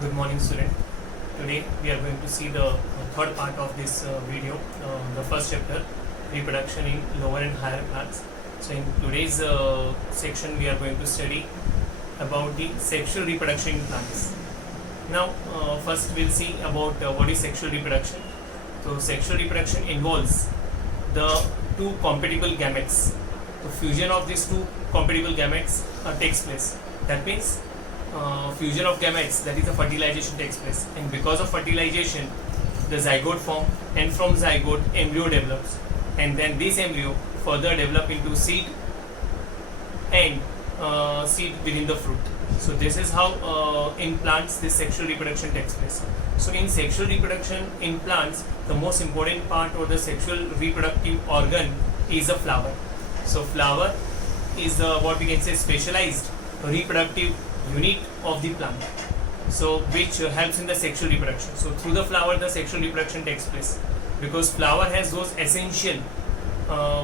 Good morning, student. Today we are going to see the third part of this video, the first chapter, reproduction in lower and higher plants. So in today's section we are going to study about the sexual reproduction in plants. Now first we'll see about what is sexual reproduction. So sexual reproduction involves the two compatible gametes. The fusion of these two compatible gametes takes place. That means fusion of gametes, that is the fertilization takes place, and because of fertilization the zygote form, and from zygote embryo develops, and then this embryo further develop into seed and seed within the fruit. So this is how in plants this sexual reproduction takes place. So in sexual reproduction in plants, the most important part or the sexual reproductive organ is a flower. So flower is what we can say specialized reproductive unit of the plant, so which helps in the sexual reproduction. So through the flower the sexual reproduction takes place, because flower has those essential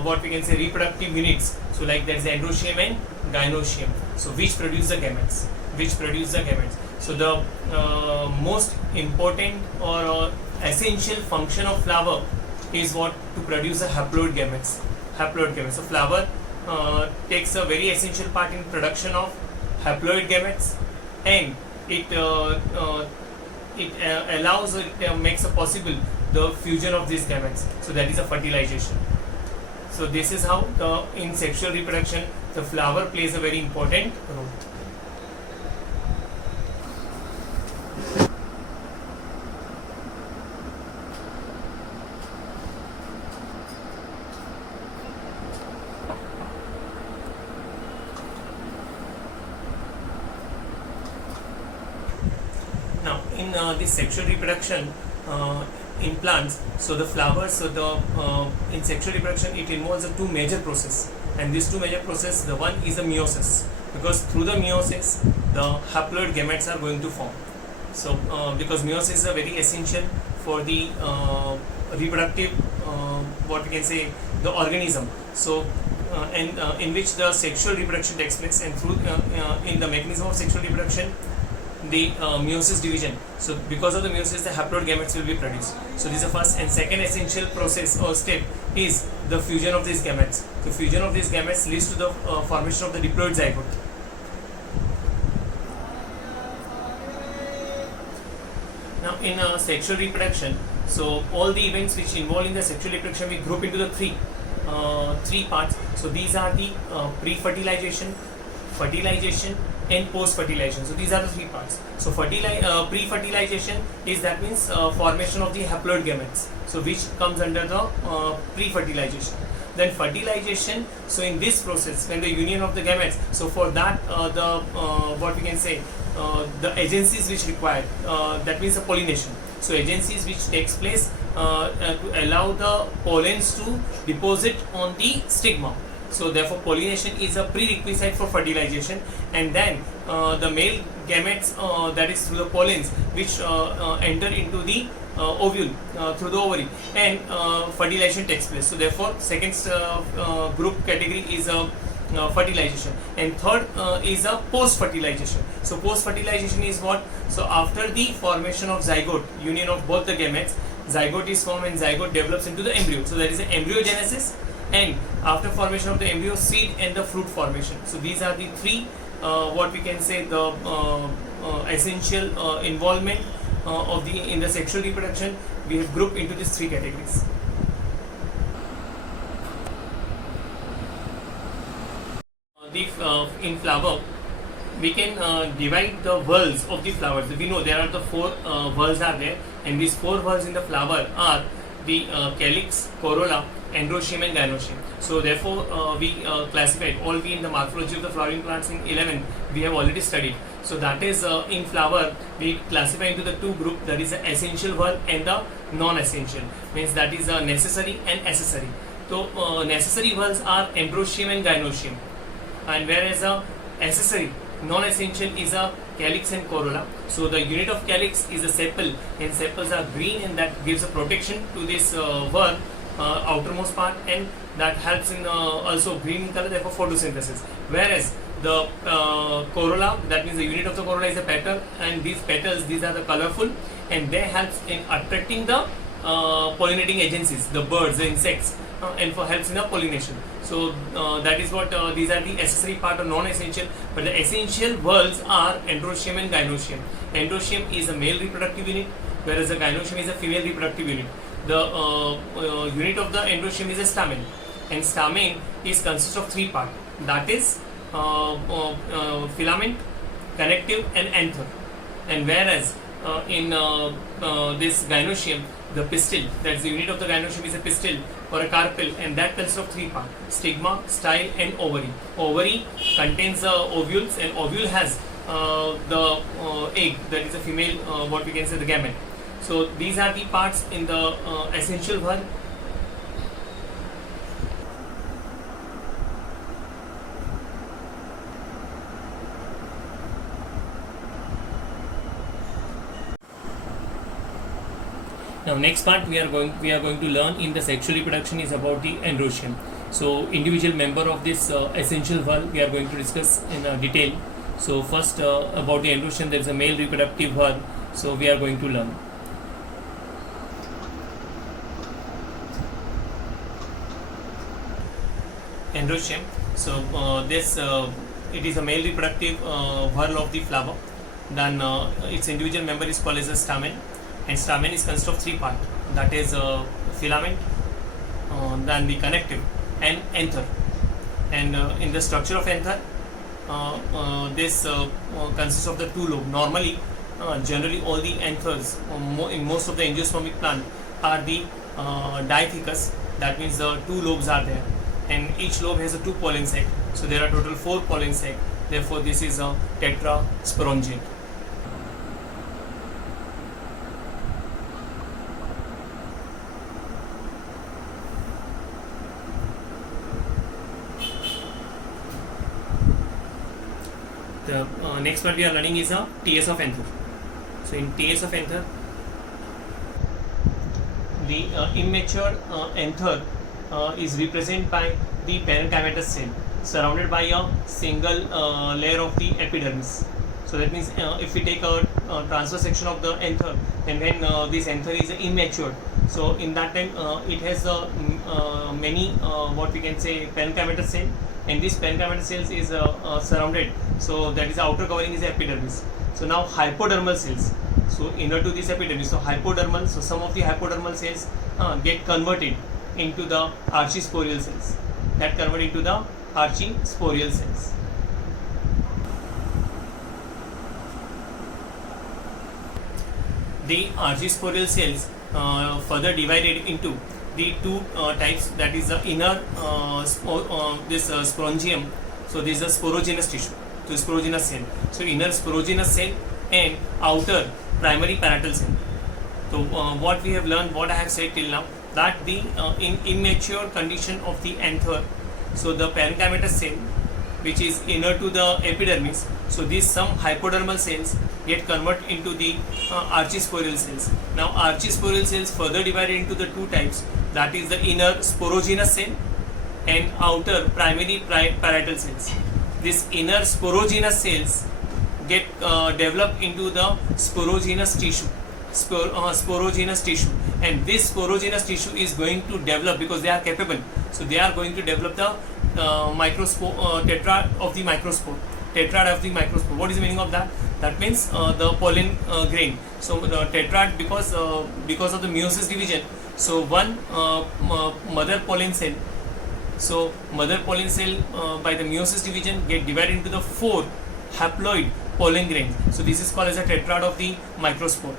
what we can say reproductive units. So like there is androecium and gynoecium, so which produce the gametes, so the most important or essential function of flower is what? To produce the haploid gametes. So flower takes a very essential part in production of haploid gametes, and it allows, it makes it possible the fusion of these gametes. So that is a fertilization. So this is how in sexual reproduction the flower plays a very important role. Now, in this sexual reproduction in plants, so the flowers, so the in sexual reproduction it involves two major process, and these two major process, the one is the meiosis, because through the meiosis the haploid gametes are going to form. So because meiosis is a very essential for the reproductive what we can say the organism. So and in which the sexual reproduction takes place, and through in the mechanism of sexual reproduction the meiosis division. So because of the meiosis the haploid gametes will be produced. So this is the first, and second essential process or step is the fusion of these gametes. The fusion of these gametes leads to the formation of the diploid zygote. Now in sexual reproduction, so all the events which involve in the sexual reproduction we group into the three parts. So these are the pre-fertilization, fertilization and post-fertilization. So these are the three parts. So pre-fertilization is, that means formation of the haploid gametes, so which comes under the pre-fertilization. Then fertilization, so in this process when the union of the gametes, so for that the what we can say the agencies which required, that means the pollination. So agencies which takes place to allow the pollens to deposit on the stigma. So therefore pollination is a prerequisite for fertilization, and then the male gametes, that is through the pollens which enter into the ovule through the ovary, and fertilization takes place. So therefore second group category is fertilization, and third is a post-fertilization. So post-fertilization is what? So after the formation of zygote, union of both the gametes, zygote is formed and zygote develops into the embryo. So there is an embryogenesis, and after formation of the embryo, seed and the fruit formation. So these are the three what we can say the essential involvement of the in the sexual reproduction. We have grouped into these three categories. In flower we can divide the whorls of the flowers. We know there are the four whorls are there, and these four whorls in the flower are the calyx, corolla, androecium and gynoecium. So therefore we classified all in the morphology of the flowering plants in 11 we have already studied. So that is in flower we classify into the two group, that is the essential whorl and the non-essential, means that is necessary and accessory. So necessary whorls are androecium and gynoecium, and whereas accessory non-essential is a calyx and corolla. So the unit of calyx is a sepal, and sepals are green, and that gives a protection to this whorl outermost part, and that helps in also green in color, therefore photosynthesis. Whereas the corolla, that means the unit of the corolla is a petal, and these petals, these are the colorful, and they help in attracting the pollinating agencies, the birds, the insects, and for helps in the pollination. So that is what these are the accessory part or non-essential, but the essential whorls are androecium and gynoecium. Androecium is a male reproductive unit, whereas the gynoecium is a female reproductive unit. The unit of the androecium is a stamen, and stamen is consists of three parts, that is filament, connective, and anther. And whereas in this gynoecium, the pistil, that's the unit of the gynoecium, is a pistil or a carpel, and that consists of three parts: stigma, style, and ovary. Ovary contains ovules, and ovule has the egg, that is a female, what we can say, the gamete. So these are the parts in the essential whorl. Now next part we are going to learn in the sexual reproduction is about the androecium. So individual member of this essential whorl we are going to discuss in detail. So first about the androecium, there is a male reproductive whorl. So we are going to learn. Androecium. So this it is a male reproductive whorl of the flower. Then its individual member is called as a stamen. And stamen is consists of three parts, that is filament, then the connective, and anther. And in the structure of anther, this consists of the two lobes. Normally, generally all the anthers in most of the angiospermic plant are the diathecous, that means the two lobes are there, and each lobe has a two pollen sac. So there are total 4 pollen sac. Therefore, this is a tetrasporangiate. The next part we are learning is a TS of anther. So in TS of anther, the immature anther is represented by the parenchymatous cell surrounded by a single layer of the epidermis. So that means if we take a transverse section of the anther, and when this anther is immature, so in that time it has many what we can say parenchymatous cell, and this parenchymatous cells is surrounded. So that is the outer covering is the epidermis. So now hypodermal cells, so inner to this epidermis, so hypodermal, so some of the hypodermal cells get converted into the archisporial cells, that convert into the archisporial cells. The archisporial cells further divided into the two types, that is the inner sporangium. So this is a sporogenous tissue, so sporogenous cell. So inner sporogenous cell and outer primary parietal cell. So what we have learned, what I have said till now, that the in immature condition of the anther, so the parenchymatous cell which is inner to the epidermis, so these some hypodermal cells get converted into the archisporial cells. Now archisporial cells further divided into the two types, that is the inner sporogenous cell and outer primary parietal cells. This inner sporogenous cells get developed into the sporogenous tissue, sporogenous tissue, and this sporogenous tissue is going to develop, because they are capable, so they are going to develop the tetrad of the microspore. Tetrad of the microspore. What is the meaning of that? That means the pollen grain. So the tetrad, because of the meiosis division, so one mother pollen cell. So mother pollen cell by the meiosis division get divided into the 4 haploid pollen grains. So this is called as a tetrad of the microspore.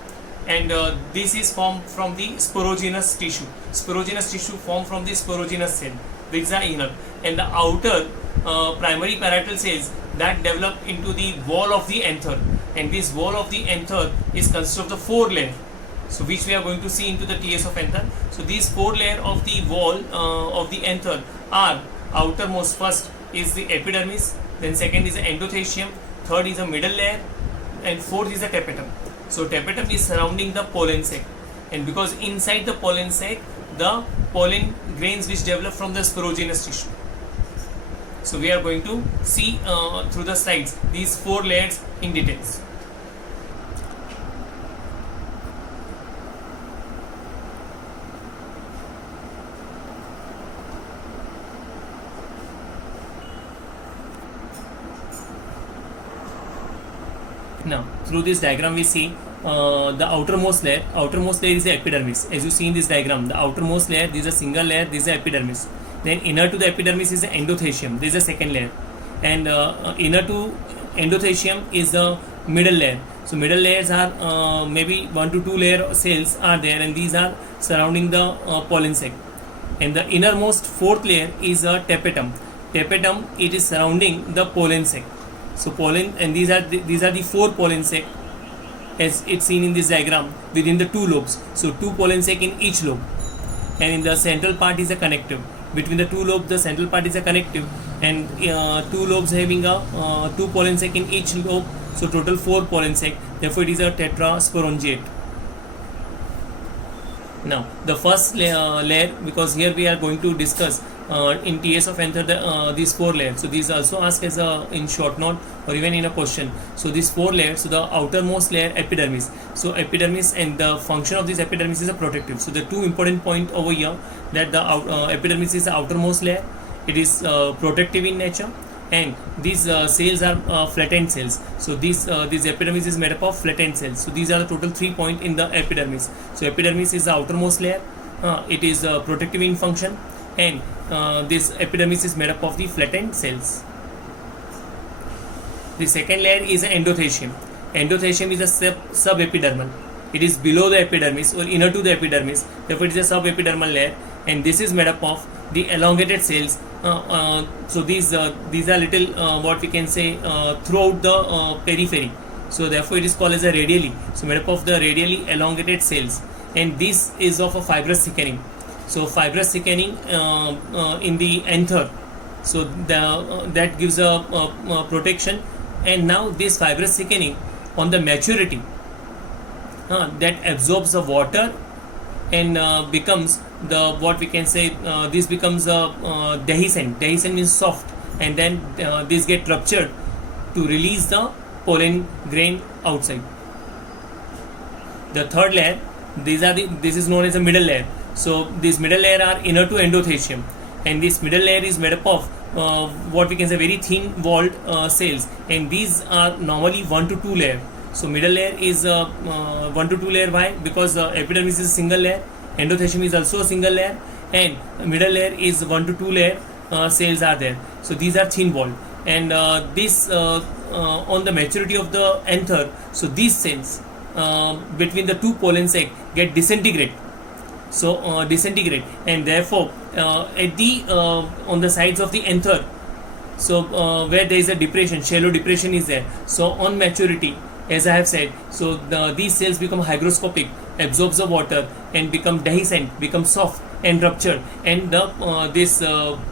And this is formed from the sporogenous tissue. Sporogenous tissue formed from the sporogenous cell. These are inner, and the outer primary parietal cells that develop into the wall of the anther, and this wall of the anther is consist of the 4 layer, so which we are going to see into the TS of anther. So these 4 layer of the wall of the anther are: outermost first is the epidermis, then second is the endothecium, third is the middle layer, and fourth is the tapetum. So tapetum is surrounding the pollen sac, and because inside the pollen sac the pollen grains which develop from the sporogenous tissue. So we are going to see through the slides these 4 layers in details. Now through this diagram we see the outermost layer. Outermost layer is the epidermis. As you see in this diagram, the outermost layer, this is a single layer, this is the epidermis. Then inner to the epidermis is the endothecium, this is the second layer, and inner to endothecium is the middle layer. So middle layers are maybe 1 to 2 layer cells are there, and these are surrounding the pollen sac. And the innermost fourth layer is a tapetum. Tapetum, it is surrounding the pollen sac. So pollen, and these are the 4 pollen sac as it's seen in this diagram within the 2 lobes. So 2 pollen sac in each lobe, and in the central part is a connective. Between the 2 lobes, the central part is a connective, and 2 lobes having a 2 pollen sac in each lobe. So total 4 pollen sac. Therefore, it is a tetrasporangiate. Now the first layer, because here we are going to discuss in TS of Anther these 4 layers. So these also asked as a in short note or even in a question. So these 4 layers. So the outermost layer, epidermis. So epidermis, and the function of this epidermis is a protective. So the 2 important point over here, that the epidermis is the outermost layer. It is protective in nature, and these cells are flattened cells. So this epidermis is made up of flattened cells. So these are the total 3 points in the epidermis. So epidermis is the outermost layer. It is protective in function, and this epidermis is made up of the flattened cells. The second layer is an endothecium. Endothecium is a subepidermal. It is below the epidermis or inner to the epidermis. Therefore, it is a subepidermal layer, and this is made up of the elongated cells. So these are little what we can say throughout the periphery. So therefore, it is called as a radially. So made up of the radially elongated cells, and this is of a fibrous thickening. So fibrous thickening in the anther. So that gives a protection. And now this fibrous thickening on the maturity that absorbs the water and becomes the what we can say this becomes a dehiscent. Dehiscent means soft, and then this get ruptured to release the pollen grain outside. The third layer, this is known as a middle layer. So this middle layer are inner to endothecium, and this middle layer is made up of what we can say very thin walled cells, and these are normally 1 to 2 layer. So middle layer is 1 to 2 layer. Why? Because epidermis is a single layer, endothecium is also a single layer, and middle layer is 1 to 2 layer cells are there. So these are thin walled, and this on the maturity of the anther, so these cells between the 2 pollen sac get disintegrate. So disintegrate, and therefore at the on the sides of the anther, so where there is a depression, shallow depression is there. So on maturity, as I have said, so these cells become hygroscopic, absorbs the water, and become dehiscent, become soft and ruptured, and the this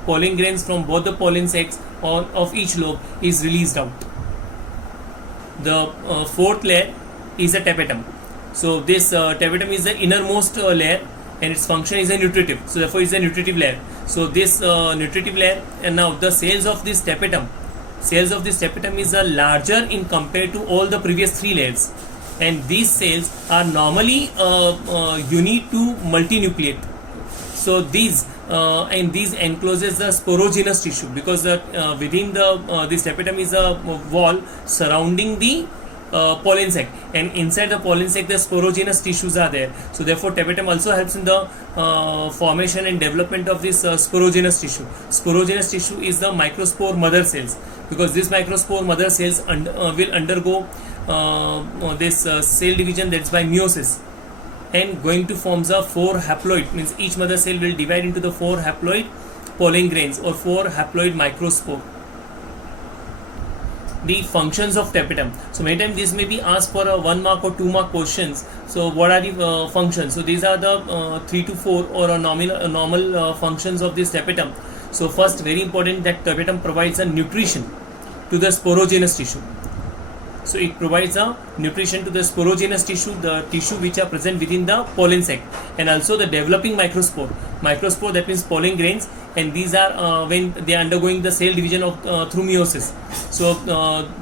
pollen grains from both the pollen sacs of each lobe is released out. The fourth layer is a tapetum. So this tapetum is the innermost layer, and its function is a nutritive. So therefore it is a nutritive layer. So this nutritive layer, and now the cells of this tapetum is larger in compared to all the previous 3 layers, and these cells are normally unique to multinucleate. So these encloses the sporogenous tissue, because within the this tapetum is a wall surrounding the pollen sac, and inside the pollen sac the sporogenous tissues are there. So therefore tapetum also helps in the formation and development of this sporogenous tissue. Sporogenous tissue is the microspore mother cells, because this microspore mother cells will undergo this cell division, that is by meiosis, and going to forms a 4 haploid, means each mother cell will divide into the 4 haploid pollen grains or 4 haploid microspore. The functions of tapetum. So many times this may be asked for a 1 mark or 2 mark questions. So what are the functions? So these are the 3 to 4 or a normal functions of this tapetum. So first, very important, that tapetum provides a nutrition to the sporogenous tissue. So it provides a nutrition to the sporogenous tissue, the tissue which are present within the pollen sac, and also the developing microspore. Microspore, that means pollen grains, and these are when they are undergoing the cell division of through meiosis. So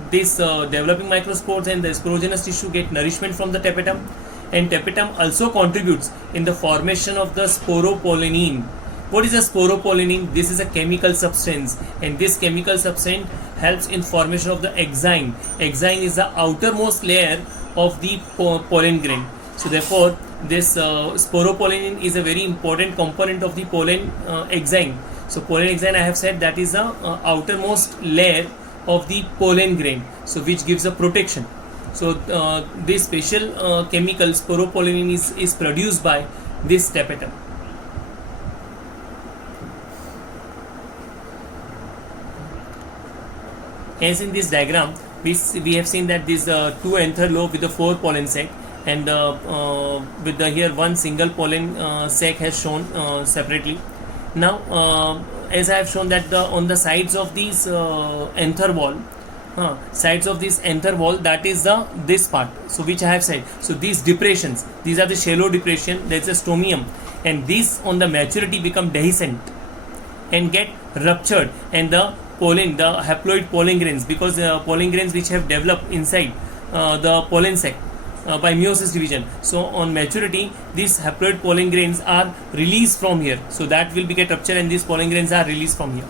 this developing microspores and the sporogenous tissue get nourishment from the tapetum, and tapetum also contributes in the formation of the sporopollenin. What is a sporopollenin? This is a chemical substance, and this chemical substance helps in formation of the exine. Exine is the outermost layer of the pollen grain. So therefore, this sporopollenin is a very important component of the pollen exine. So pollen exine, I have said, that is the outermost layer of the pollen grain, so which gives a protection. So this special chemical sporopollenin is produced by this tapetum. As in this diagram, we have seen that these two anther lobe with the 4 pollen sac, and with the here one single pollen sac has shown separately. Now, as I have shown that on the sides of these anther wall, that is this part. So which I have said. So these depressions, these are the shallow depression. There is a stomium, and these on the maturity become dehiscent and get ruptured, and the haploid pollen grains, because pollen grains which have developed inside the pollen sac by meiosis division. So on maturity, these haploid pollen grains are released from here. So that will be get ruptured, and these pollen grains are released from here.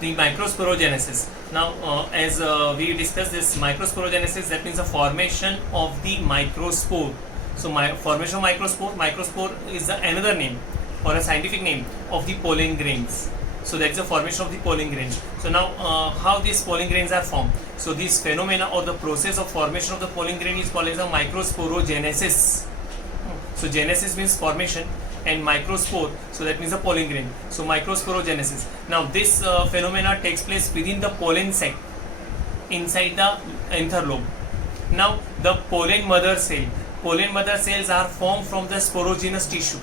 The microsporogenesis. Now, as we discussed this microsporogenesis, that means the formation of the microspore. So formation of microspore is another name or a scientific name of the pollen grains. So that is the formation of the pollen grains. So now how these pollen grains are formed. So this phenomena or the process of formation of the pollen grain is called as a microsporogenesis. So genesis means formation, and microspore, so that means the pollen grain. So microsporogenesis. Now this phenomena takes place within the pollen sac inside the anther lobe. Now the pollen mother cells are formed from the sporogenous tissue,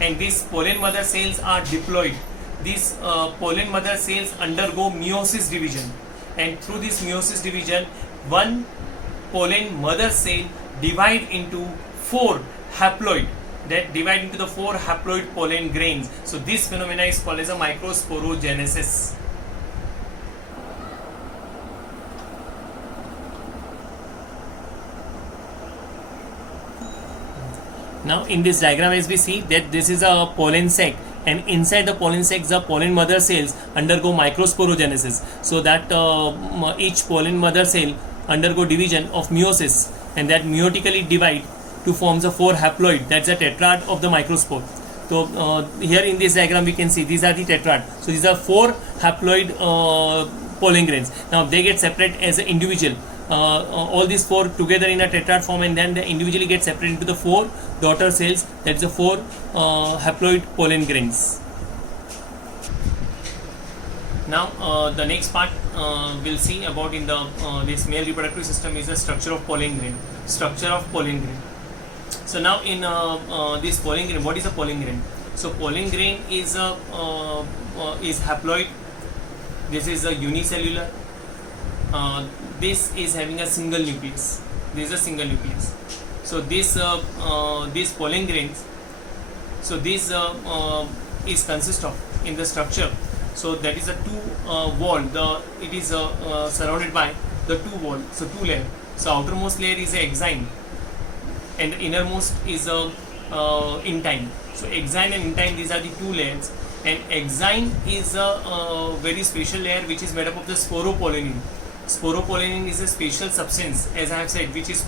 and these pollen mother cells are diploid. These pollen mother cells undergo meiosis division, and through this meiosis division, one pollen mother cell divide into 4 haploid, that divide into the 4 haploid pollen grains. So this phenomena is called as a microsporogenesis. Now in this diagram, as we see that this is a pollen sac, and inside the pollen sac the pollen mother cells undergo microsporogenesis, so that each pollen mother cell undergo division of meiosis, and that meiotically divide to form the 4 haploid, that's the tetrad of the microspore. So here in this diagram we can see these are the tetrad. So these are 4 haploid pollen grains. Now they get separate as an individual. All these 4 together in a tetrad form, and then they individually get separated into the 4 daughter cells, that's the 4 haploid pollen grains. Now the next part we'll see about in the this male reproductive system is the structure of pollen grain. So now in this pollen grain, what is a pollen grain? So pollen grain is haploid. This is a unicellular. This is having a single nucleus. So this these pollen grains. So this is consist of in the structure. So that is a 2 wall. It is surrounded by the 2 wall. So 2 layer. So outermost layer is a exine, and the innermost is a intine. So exine and intine, these are the 2 layers. And exine is a very special layer which is made up of the sporopollenin. Sporopollenin is a special substance, as I have said, which is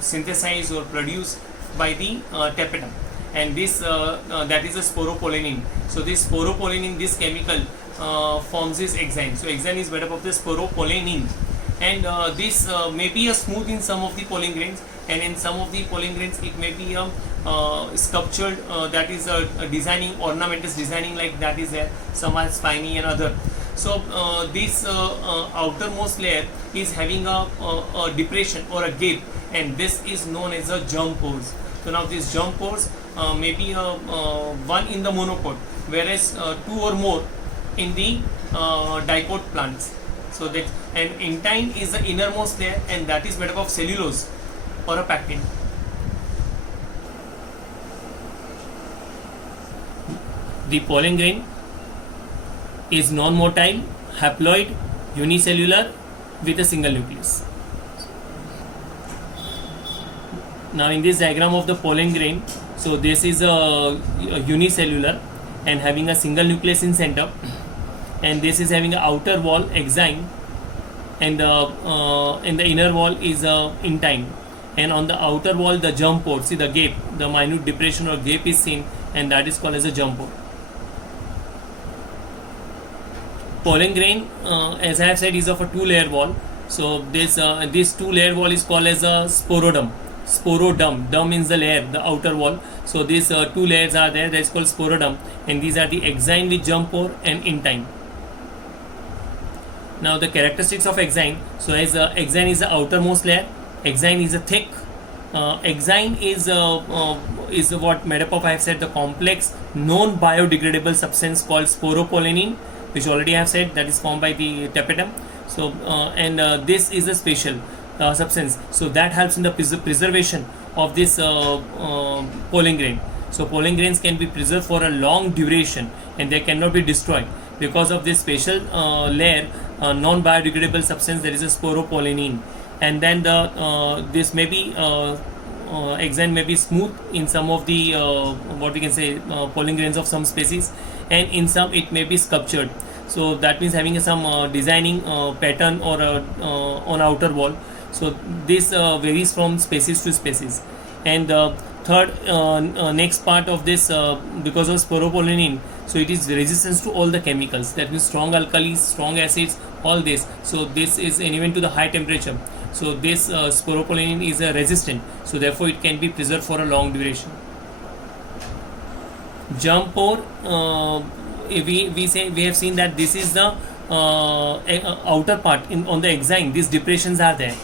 synthesized or produced by the tapetum, and this that is a sporopollenin. So this sporopollenin, this chemical forms this exine. So exine is made up of the sporopollenin, and this may be a smooth in some of the pollen grains, and in some of the pollen grains it may be a sculptured, that is a designing, ornamentous designing, like that is there. Some are spiny and other. So this outermost layer is having a depression or a gap, and this is known as a germ pores. So now these germ pores may be one in the monopod, whereas 2 or more in the dipod plants. So that, and intine is the innermost layer, and that is made up of cellulose or a pectin. The pollen grain is non-motile, haploid, unicellular with a single nucleus. Now in this diagram of the pollen grain, so this is a unicellular and having a single nucleus in center, and this is having an outer wall exine, and the inner wall is intine, and on the outer wall the germ pore, see the gap, the minute depression or gap is seen, and that is called as a germ pore. Pollen grain, as I have said, is of a two-layer wall. So this two-layer wall is called as a sporodome. Sporodome. Dome means the layer, the outer wall. So these two layers are there. That is called sporodome, and these are the exine with germ pore and intine. Now the characteristics of exine. So as exine is the outermost layer. Exine is a thick. Exine is what made up of, I have said, the complex non-biodegradable substance called sporopollenin, which already I have said that is formed by the tapetum. So this is a special substance, so that helps in the preservation of this pollen grain. So pollen grains can be preserved for a long duration and they cannot be destroyed because of this special layer, non-biodegradable substance, that is a sporopollenin. And then this may be exine may be smooth in some of the what we can say pollen grains of some species, and in some it may be sculptured. So that means having some designing pattern or on outer wall. So this varies from species to species. And third, next part of this, because of sporopollenin, so it is resistance to all the chemicals. That means strong alkalis, strong acids, all this. So this is, and even to the high temperature. So this sporopollenin is resistant. So therefore it can be preserved for a long duration. Germ pore. We have seen that this is the outer part on the exine. These depressions are there.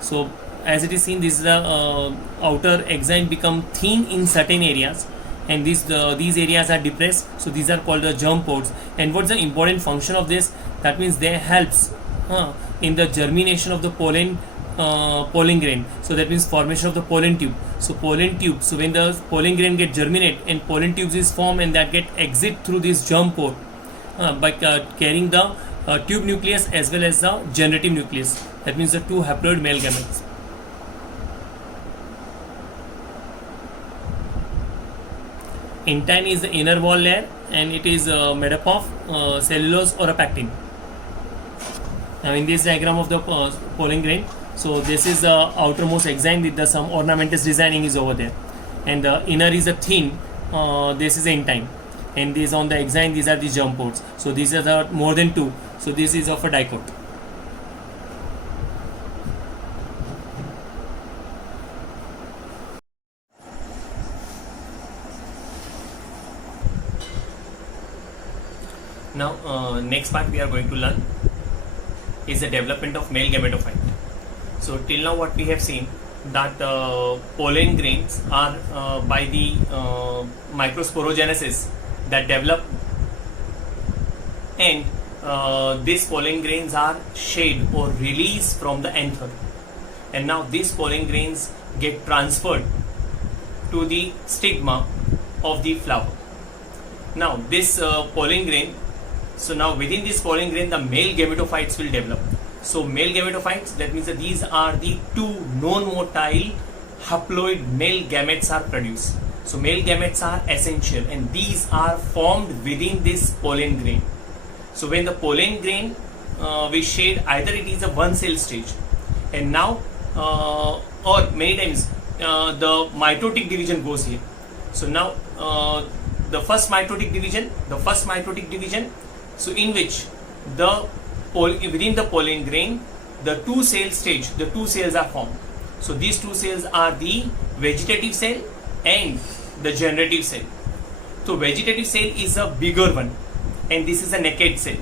So as it is seen, this is the outer exine become thin in certain areas, and these areas are depressed. So these are called the germ pores. And what's the important function of this? That means they helps in the germination of the pollen grain. So that means formation of the pollen tube. So pollen tube. So when the pollen grain get germinate and pollen tubes is formed, and that get exit through this germ pore by carrying the tube nucleus as well as the generative nucleus. That means the two haploid male gametes. Intine is the inner wall layer, and it is made up of cellulose or a pectin. Now in this diagram of the pollen grain, so this is the outermost exine with the some ornamentous designing is over there, and the inner is a thin. This is intine, and this on the exine, these are the germ pores. So these are the more than two. So this is of a dicot. Now next part we are going to learn is the development of male gametophyte. So till now what we have seen, that pollen grains are by the microsporogenesis that develop, and these pollen grains are shed or released from the anther, and now these pollen grains get transferred to the stigma of the flower. Now this pollen grain, so now within this pollen grain the male gametophytes will develop. So male gametophytes, that means that these are the two non-motile haploid male gametes are produced. So male gametes are essential, and these are formed within this pollen grain. So when the pollen grain we shed, either it is a one cell stage, and now or many times the mitotic division goes here. So now the first mitotic division, so in which the within the pollen grain, the two cells are formed. So these two cells are the vegetative cell and the generative cell. So vegetative cell is a bigger one, and this is a naked cell.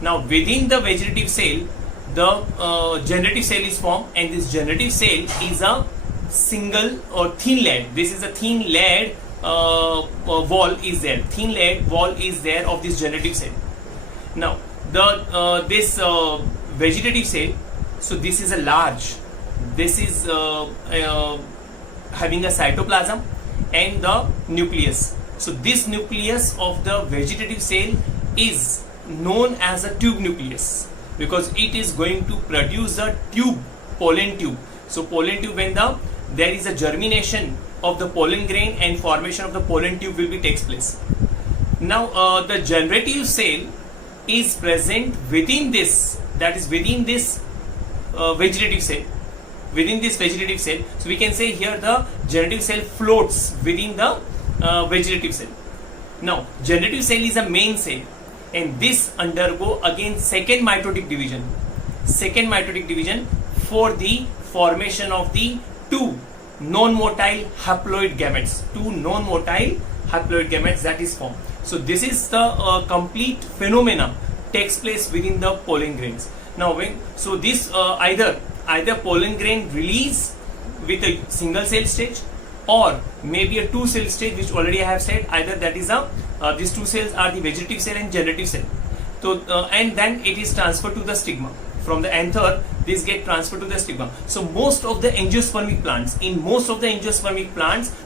Now within the vegetative cell, the generative cell is formed, and this generative cell is a single or thin layered. This is a thin layered wall is there. Thin layered wall is there of this generative cell. Now this vegetative cell, so this is a large, this is having a cytoplasm and the nucleus. So this nucleus of the vegetative cell is known as a tube nucleus because it is going to produce a tube, pollen tube. So pollen tube, when there is a germination of the pollen grain and formation of the pollen tube will be takes place. Now the generative cell is present within this, that is within this vegetative cell. Within this vegetative cell, so we can say here the generative cell floats within the vegetative cell. Now generative cell is a main cell, and this undergo again second mitotic division. Second mitotic division for the formation of the two non-motile haploid gametes. Two non-motile haploid gametes that is formed. So this is the complete phenomena takes place within the pollen grains. Now when so this either pollen grain release with a single cell stage or maybe a two cell stage, which already I have said, either that is these two cells are the vegetative cell and generative cell. So and then it is transferred to the stigma. From the anther, this get transferred to the stigma. So most of the angiospermic plants,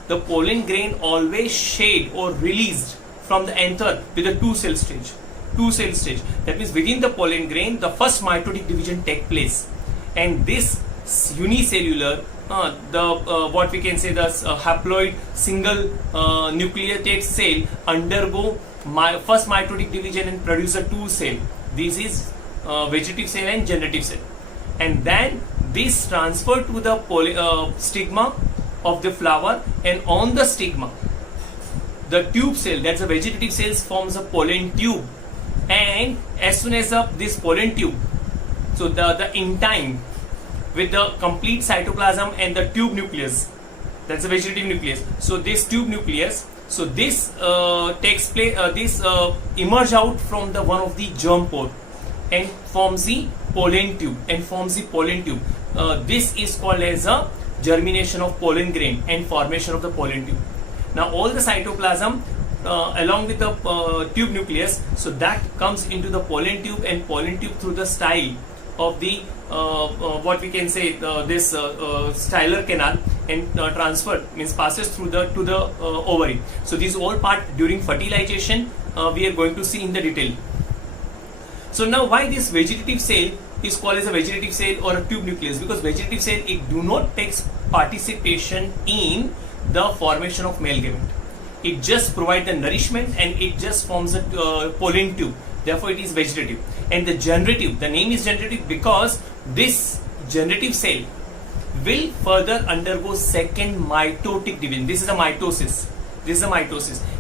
the pollen grain always shed or released from the anther with a two cell stage. That means within the pollen grain, the first mitotic division take place, and this unicellular, what we can say, the haploid single nucleated cell undergo first mitotic division and produce a two cell. This is vegetative cell and generative cell, and then this transfer to the stigma of the flower, and on the stigma the tube cell, that's a vegetative cells, forms a pollen tube, and as soon as this pollen tube, so the intine with the complete cytoplasm and the tube nucleus, that's a vegetative nucleus. So this tube nucleus, so this takes place, emerge out from the one of the germ pore and forms the pollen tube this is called as a germination of pollen grain and formation of the pollen tube. Now all the cytoplasm along with the tube nucleus, so that comes into the pollen tube, and pollen tube through the style of the what we can say this stylar canal, and transferred means passes through the to the ovary. So these all part during fertilization we are going to see in the detail. So now why this vegetative cell is called as a vegetative cell or a tube nucleus? Because vegetative cell, it do not takes participation in the formation of male gamete. It just provides the nourishment and it just forms a pollen tube. Therefore it is vegetative. And the generative, the name is generative because this generative cell will further undergo second mitotic division. This is a mitosis.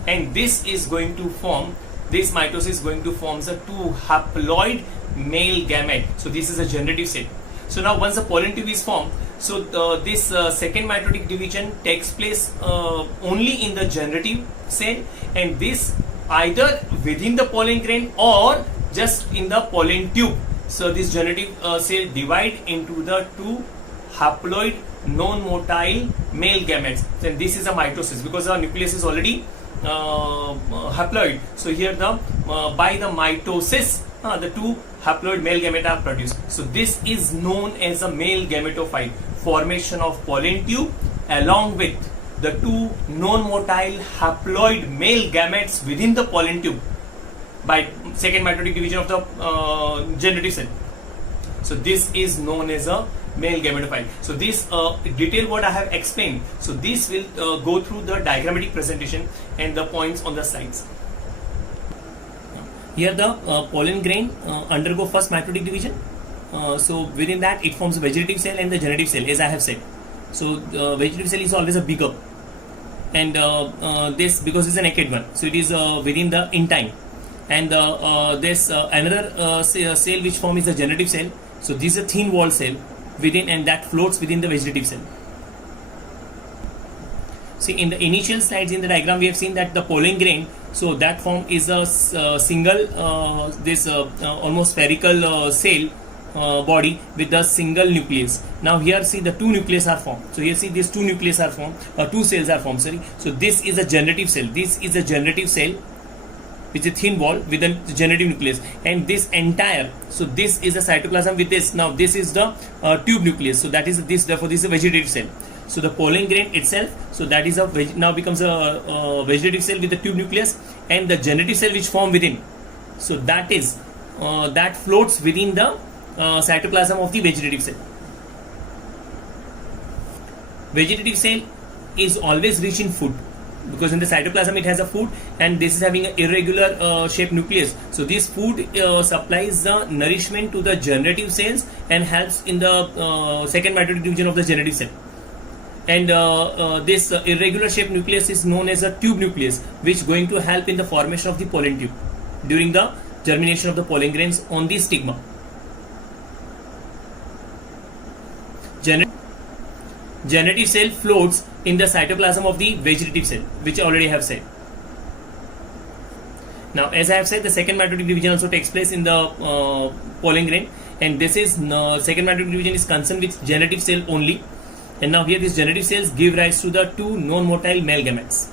And this is going to form, this mitosis is going to form the two haploid male gamete. So this is a generative cell. So now once the pollen tube is formed, so this second mitotic division takes place only in the generative cell, and this either within the pollen grain or just in the pollen tube. So this generative cell divide into the two haploid non-motile male gametes. Then this is a mitosis because our nucleus is already haploid. So here the by the mitosis the two haploid male gamete are produced. So this is known as a male gametophyte, formation of pollen tube along with the two non-motile haploid male gametes within the pollen tube by second mitotic division of the generative cell. So this is known as a male gametophyte. So this detail what I have explained, so this will go through the diagrammatic presentation and the points on the slides. Here the pollen grain undergo first mitotic division. So within that it forms a vegetative cell and the generative cell, as I have said. So vegetative cell is always a bigger, and this because it's a naked one, so it is within the intine, and this another cell which form is the generative cell. So this is a thin wall cell within, and that floats within the vegetative cell. See, in the initial slides in the diagram we have seen that the pollen grain, so that form is a single almost spherical cell body with a single nucleus. Now here see the two nucleus are formed. So here see these two nucleus are formed, two cells are formed, sorry. So this is a generative cell. This is a generative cell which is a thin wall with a generative nucleus, and this entire, so this is a cytoplasm with this. Now this is the tube nucleus. So that is this, therefore this is a vegetative cell. So the pollen grain itself, so that is now becomes a vegetative cell with the tube nucleus, and the generative cell which form within, so that is that floats within the cytoplasm of the vegetative cell. Vegetative cell is always rich in food, because in the cytoplasm it has a food, and this is having an irregular shaped nucleus. So this food supplies the nourishment to the generative cells and helps in the second mitotic division of the generative cell. And this irregular shaped nucleus is known as a tube nucleus, which is going to help in the formation of the pollen tube during the germination of the pollen grains on the stigma. Generative cell floats in the cytoplasm of the vegetative cell, which I already have said. Now, as I have said, the second mitotic division also takes place in the pollen grain, and this is second mitotic division is concerned with generative cell only. And now here these generative cells give rise to the two non-motile male gametes.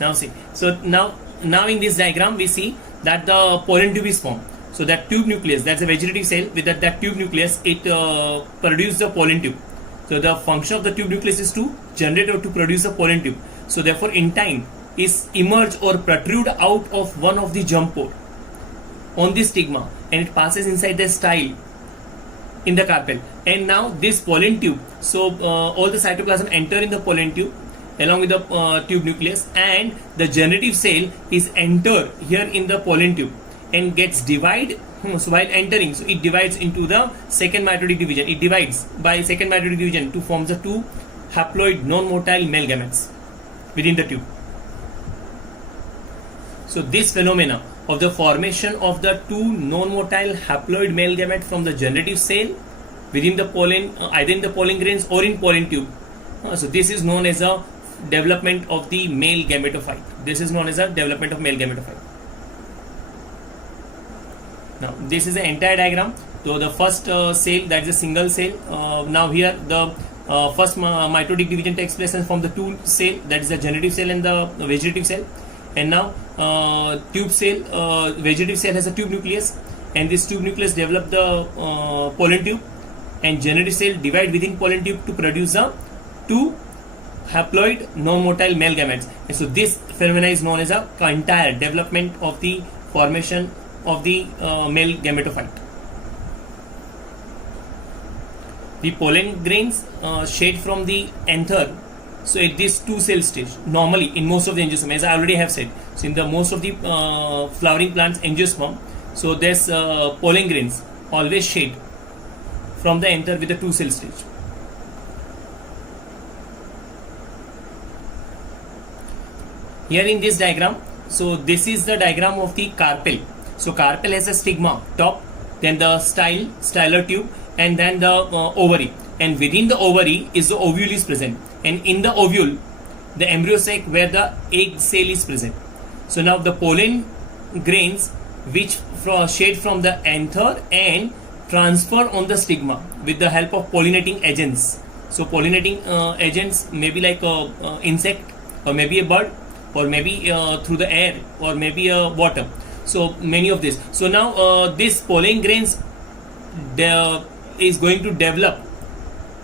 Now see, so now in this diagram we see that the pollen tube is formed. So that tube nucleus, that's a vegetative cell with that tube nucleus, it produces the pollen tube. So the function of the tube nucleus is to generate or to produce the pollen tube. So therefore in time is emerge or protrude out of one of the germ pore on the stigma, and it passes inside the style in the carpel. And now this pollen tube, so all the cytoplasm enter in the pollen tube along with the tube nucleus, and the generative cell is enter here in the pollen tube and gets divide. So while entering, so it divides into the second mitotic division. It divides by second mitotic division to form the two haploid non-motile male gametes within the tube. So this phenomena of the formation of the two non-motile haploid male gamete from the generative cell within the pollen, either in the pollen grains or in pollen tube. So this is known as a development of the male gametophyte. This is known as a development of male gametophyte. Now this is the entire diagram. So the first cell, that is a single cell. Now here the first mitotic division takes place from the two cell, that is the generative cell and the vegetative cell. And now tube cell, vegetative cell has a tube nucleus, and this tube nucleus develop the pollen tube, and generative cell divide within pollen tube to produce the two haploid non-motile male gametes. And so this phenomena is known as a entire development of the formation of the male gametophyte. The pollen grains shed from the anther. So at this two cell stage, normally in most of the angiosperm, as I already have said, so in the most of the flowering plants angiosperm, so there's pollen grains always shed from the anther with the two cell stage. Here in this diagram, so this is the diagram of the carpel. So carpel has a stigma top, then the styler tube, and then the ovary. And within the ovary is the ovule is present, and in the ovule the embryo sac where the egg cell is present. So now the pollen grains which shed from the anther and transfer on the stigma with the help of pollinating agents. So pollinating agents may be like a insect, or maybe a bird, or maybe through the air, or maybe water. So many of this. So now this pollen grains is going to develop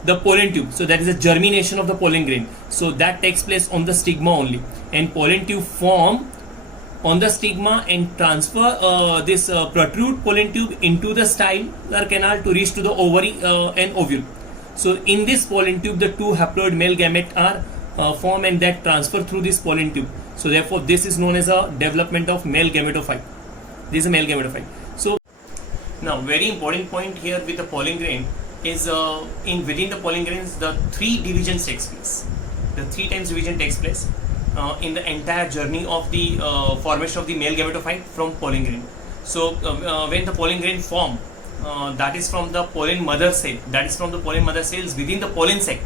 the pollen tube. So that is a germination of the pollen grain. So that takes place on the stigma only, and pollen tube form on the stigma and transfer this protrude pollen tube into the styler canal to reach to the ovary and ovule. So in this pollen tube the two haploid male gametes are formed, and that transfer through this pollen tube. So therefore this is known as a development of male gametophyte. This is a male gametophyte. So now very important point here with the pollen grain is within the pollen grains the three divisions takes place. The three times division takes place in the entire journey of the formation of the male gametophyte from pollen grain. So when the pollen grain form, that is from the pollen mother cell, that is from the pollen mother cells within the pollen sac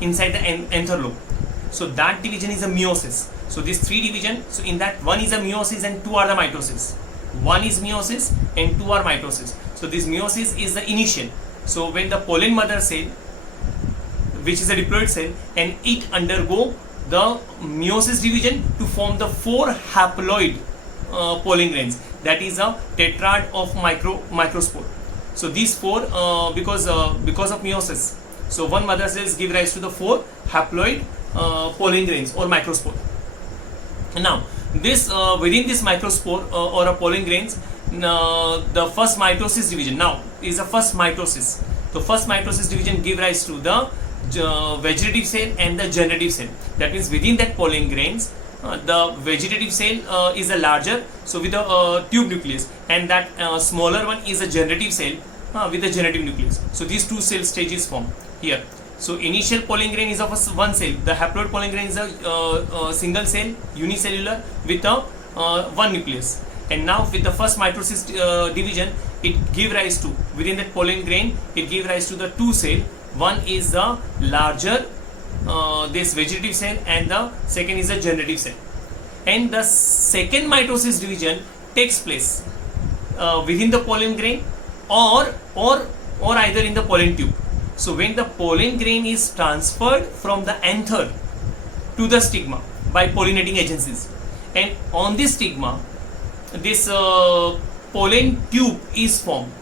inside the anther lobe. So that division is a meiosis. So these three division, so in that one is a meiosis and two are the mitosis. One is meiosis and two are mitosis. So this meiosis is the initial. So when the pollen mother cell, which is a diploid cell, and it undergo the meiosis division to form the four haploid pollen grains, that is a tetrad of microspore. So these four because of meiosis, So one mother cells give rise to the 4 haploid pollen grains or microspore. Now this within this microspore or a pollen grains, the first mitosis division now is a first mitosis. The first mitosis division give rise to the vegetative cell and the generative cell. That means within that pollen grains, the vegetative cell is a larger, so with a tube nucleus, and that smaller one is a generative cell with a generative nucleus. So these 2 cell stages form here. So initial pollen grain is of one cell. The haploid pollen grain is a single cell, unicellular with a one nucleus. And now with the first mitosis division, it give rise to, within that pollen grain, it give rise to the 2 cell. One is the larger this vegetative cell, and the second is a generative cell. And the second mitosis division takes place within the pollen grain or either in the pollen tube. So when the pollen grain is transferred from the anther to the stigma by pollinating agencies, and on this stigma this pollen tube is formed.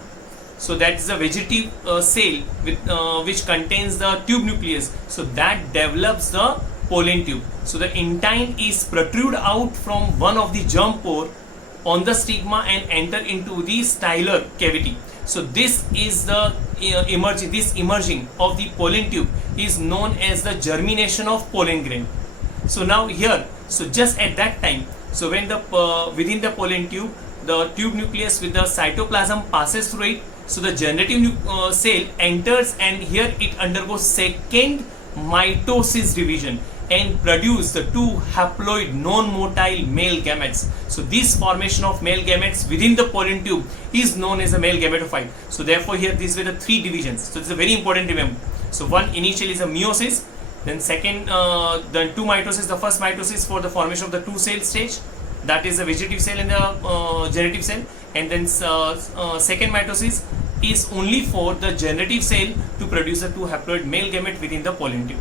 So that is a vegetative cell with which contains the tube nucleus. So that develops the pollen tube. So the intine is protrude out from one of the germ pore on the stigma and enter into the styler cavity. So this is the emerging of the pollen tube is known as the germination of pollen grain. So now here, so just at that time, so when the within the pollen tube, the tube nucleus with the cytoplasm passes through it. So the generative cell enters, and here it undergoes second mitosis division and produce the 2 haploid non-motile male gametes. So this formation of male gametes within the pollen tube is known as a male gametophyte. So therefore here these were the 3 divisions. So this is very important to remember. So one initial is a meiosis, then second then 2 mitosis, the first mitosis for the formation of the 2 cell stage, that is the vegetative cell and the generative cell, and then second mitosis is only for the generative cell to produce the 2 haploid male gamete within the pollen tube.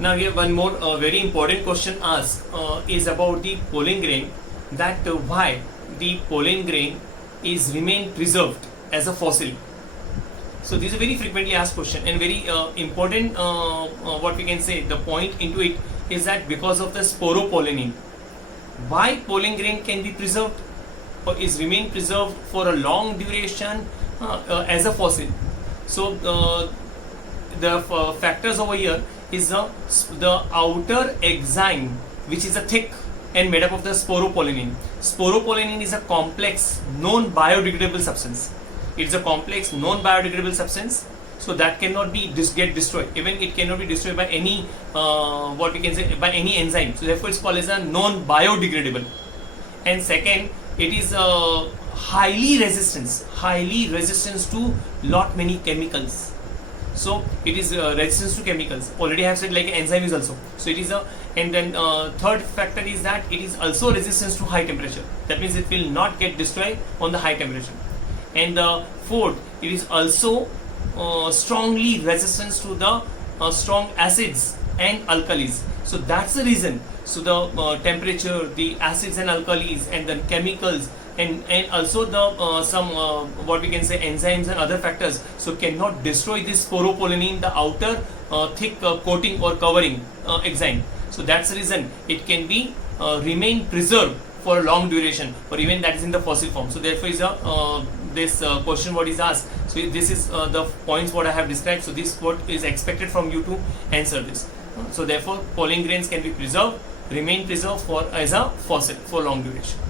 Now here one more very important question asked is about the pollen grain, that why the pollen grain is remain preserved as a fossil. So this is a very frequently asked question and very important what we can say, the point into it is that because of the sporopollenin, why pollen grain can be preserved or is remain preserved for a long duration as a fossil. So the factors over here is the outer exine, which is a thick and made up of the sporopollenin. Sporopollenin is a complex non-biodegradable substance. It's a complex non-biodegradable substance, so that cannot be get destroyed. Even it cannot be destroyed by any what we can say by any enzyme. So therefore it's called as a non-biodegradable. And second, it is highly resistance to lot many chemicals. So it is resistance to chemicals. Already I have said like enzyme is also. So it is a, and then third factor is that it is also resistance to high temperature. That means it will not get destroyed on the high temperature. And fourth, it is also strongly resistance to the strong acids and alkalis. So that's the reason. So the temperature, the acids and alkalis, and the chemicals, and also the some what we can say enzymes and other factors, so cannot destroy this sporopollenin, the outer thick coating or covering exine. So that's the reason it can be remain preserved for a long duration, or even that is in the fossil form. So therefore is a this question what is asked. So this is the points what I have described. So this what is expected from you to answer this. So therefore pollen grains can be preserved, remain preserved for as a fossil for long duration.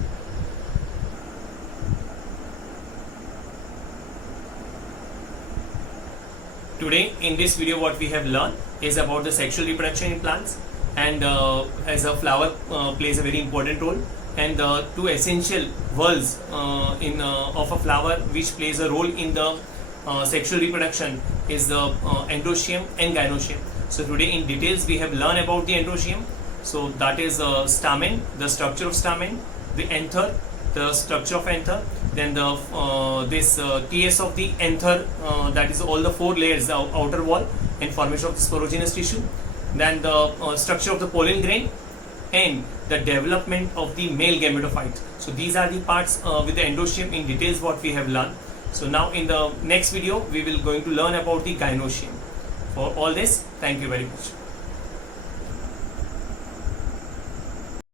Today in this video what we have learned is about the sexual reproduction in plants, and as a flower plays a very important role, and the 2 essential whorls of a flower which plays a role in the sexual reproduction is the androecium and gynoecium. So today in details we have learned about the androecium. So that is stamen, the structure of stamen, the anther, the structure of anther, then the this TS of the anther, that is all the 4 layers, the outer wall, and formation of the sporogenous tissue, then the structure of the pollen grain, and the development of the male gametophyte. So these are the parts with the androecium in details what we have learned. So now in the next video we will going to learn about the gynoecium. For all this, thank you very much.